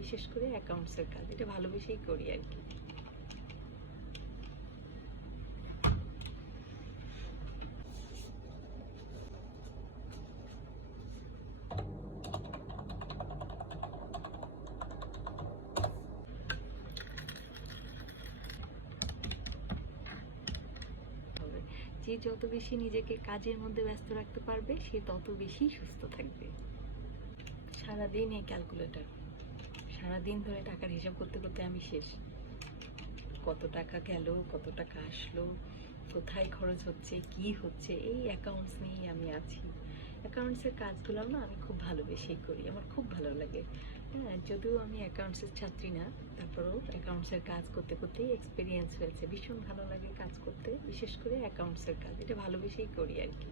বিশেষ করে অ্যাকাউন্টসের কাজ, এটা ভালোবেসেই করি আর কি। যে যত বেশি নিজেকে কাজের মধ্যে ব্যস্ত রাখতে পারবে সে তত বেশি সুস্থ থাকবে। সারাদিন এই ক্যালকুলেটর, সারাদিন ধরে টাকার হিসাব করতে করতে আমি শেষ। কত টাকা গেল, কত টাকা আসলো, কোথায় খরচ হচ্ছে, কি হচ্ছে, এই অ্যাকাউন্টস নিয়েই আমি আছি। অ্যাকাউন্টসের কাজগুলো না আমি খুব ভালোবেসেই করি, আমার খুব ভালো লাগে। হ্যাঁ, যদিও আমি অ্যাকাউন্টসের ছাত্রী না, তারপরেও অ্যাকাউন্টসের কাজ করতে করতেই এক্সপিরিয়েন্স হয়েছে। ভীষণ ভালো লাগে কাজ করতে, বিশেষ করে অ্যাকাউন্টসের কাজ, এটা ভালোবেসেই করি আর কি।